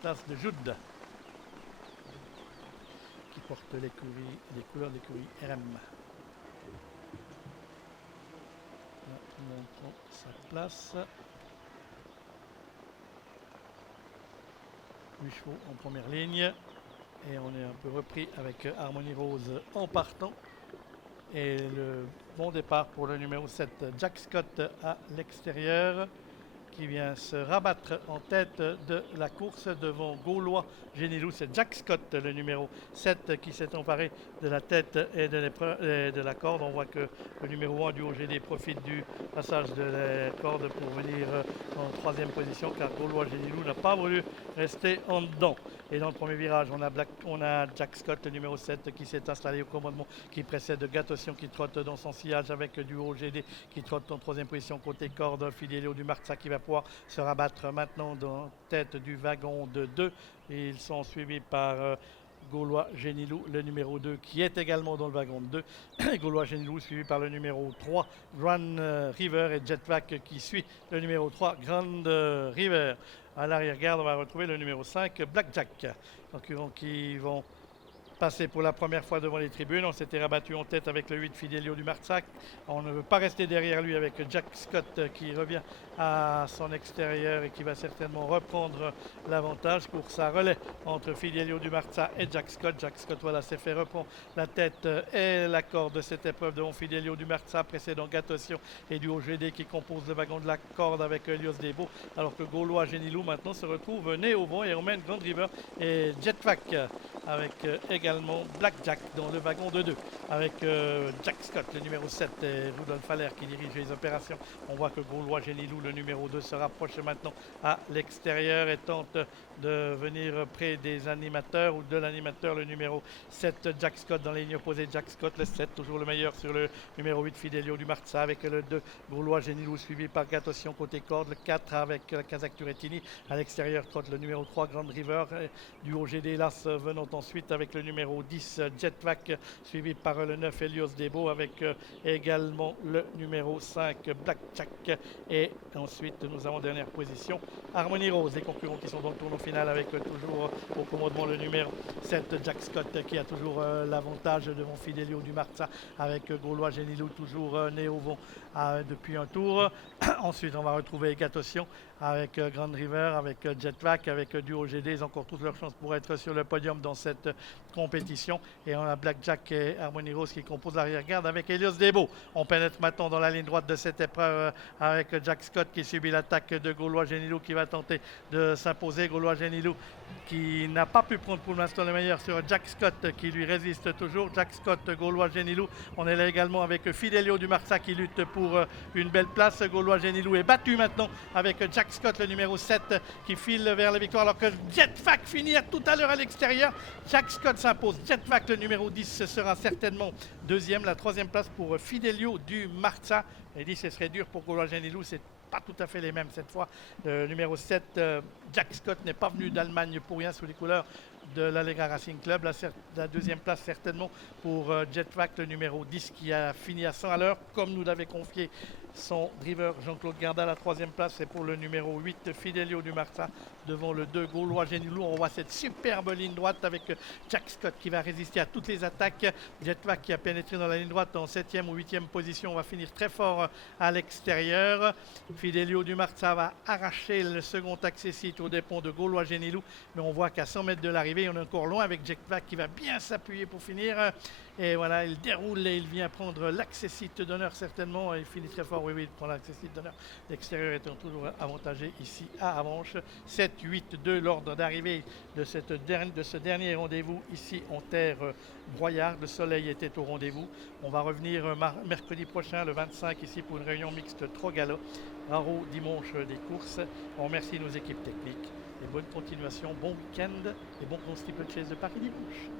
place de Jude, qui porte l'écurie, les couleurs de l'écurie RM. Là, tout le monde prend sa place. 8 chevaux en première ligne. Et on est un peu repris avec Harmony Rose en partant. Et le bon départ pour le numéro 7, Jack Scott à l'extérieur, qui vient se rabattre en tête de la course devant Gaulois Génilou. C'est Jack Scott, le numéro 7, qui s'est emparé de la tête et de la corde. On voit que le numéro 1 du OGD profite du passage de la corde pour venir en troisième position, car Gaulois Génilou n'a pas voulu rester en dedans. Et dans le premier virage, on a Jack Scott, le numéro 7, qui s'est installé au commandement, qui précède Gatosion, qui trotte dans son sillage avec du OGD, qui trotte en troisième position côté corde. Fidelio du Marza qui va pouvoir se rabattre maintenant dans la tête du wagon de 2. Et ils sont suivis par Gaulois Génilou, le numéro 2, qui est également dans le wagon de 2. Gaulois Génilou suivi par le numéro 3, Grand River, et Jetvac qui suit le numéro 3, Grand River. À l'arrière-garde, on va retrouver le numéro 5, Blackjack. Donc, qui vont passer pour la première fois devant les tribunes. On s'était rabattu en tête avec le 8 Fidelio du Marzac. On ne veut pas rester derrière lui avec Jack Scott qui revient à son extérieur et qui va certainement reprendre l'avantage. Course à relais entre Fidelio du Marza et Jack Scott. Jack Scott, voilà, s'est fait reprendre la tête et la corde de cette épreuve devant Fidelio du Marza, précédent Gatosion et du OGD qui compose le wagon de la corde avec Elios Debo, alors que Gaulois Génilou maintenant se retrouve né au vent et emmène Grand River et Jetvac avec également Blackjack dans le wagon de 2 avec Jack Scott, le numéro 7, et Rudolf Haller qui dirige les opérations. On voit que Gaulois Génilou, le numéro 2, se rapproche maintenant à l'extérieur et tente de venir près des animateurs ou de l'animateur, le numéro 7, Jack Scott dans les lignes opposées. Jack Scott, le 7, toujours le meilleur sur le numéro 8, Fidelio du Marza, avec le 2, Gaulois Génilou, suivi par Gatosion côté corde, le 4 avec Kazakh Turettini. À l'extérieur, trotte le numéro 3, Grand River, du OGD Las venant ensuite avec le numéro 10, Jetvac, suivi par le 9, Elios Debo, avec également le numéro 5, Blackjack. Et ensuite, nous avons en dernière position Harmony Rose, les concurrents qui sont dans le tournoi final avec toujours au commandement le numéro 7, Jack Scott, qui a toujours l'avantage devant Fidelio du Marza, avec Gaulois Génilou toujours né au vent depuis un tour. Ensuite, on va retrouver Gatosion avec Grand River, avec Jetvac, avec du OGD. Ils ont encore toutes leurs chances pour être sur le podium dans cette compétition. Et on a Blackjack et Harmony Rose qui composent l'arrière-garde avec Elios Debo. On pénètre maintenant dans la ligne droite de cette épreuve avec Jack Scott qui subit l'attaque de Gaulois Génilou, qui va tenter de s'imposer. Gaulois Génilou qui n'a pas pu prendre pour l'instant le meilleur sur Jack Scott qui lui résiste toujours. Jack Scott, Gaulois Génilou. On est là également avec Fidelio du Marza qui lutte pour une belle place. Gaulois Génilou est battu maintenant avec Jack Scott, le numéro 7, qui file vers la victoire, alors que Jetvac finit tout à l'heure à l'extérieur. Jack Scott s'impose. Jetvac, le numéro 10, sera certainement deuxième. La troisième place pour Fidelio du Marza. Il dit que ce serait dur pour Gaulois Génilou. C'est pas tout à fait les mêmes cette fois. Le numéro 7, Jack Scott, n'est pas venu d'Allemagne pour rien sous les couleurs de l'Allegra Racing Club. La deuxième place certainement pour Jetvac, le numéro 10, qui a fini à 100 à l'heure, comme nous l'avait confié son driver Jean-Claude Garda. La troisième place c'est pour le numéro 8, Fidelio du Marza, devant le 2, Gaulois Génilou. On voit cette superbe ligne droite avec Jack Scott qui va résister à toutes les attaques. Jetvac qui a pénétré dans la ligne droite en 7e ou 8e position, va finir très fort à l'extérieur. Fidelio du Marza va arracher le second accessite au dépens de Gaulois Génilou, mais on voit qu'à 100 mètres de l'arrivée, on est encore loin avec Jetvac qui va bien s'appuyer pour finir. Et voilà, il déroule et il vient prendre l'accessite d'honneur certainement. Il finit très fort, oui, il prend l'accessite d'honneur. L'extérieur étant toujours avantagé ici à Avanches. 7, 8, 2, l'ordre d'arrivée de ce dernier rendez-vous ici en terre broyarde. Le soleil était au rendez-vous. On va revenir mercredi prochain, le 25, ici pour une réunion mixte Trogala. Raro dimanche des courses. On remercie nos équipes techniques. Et bonne continuation, bon week-end et bon constipe de chaise de Paris dimanche.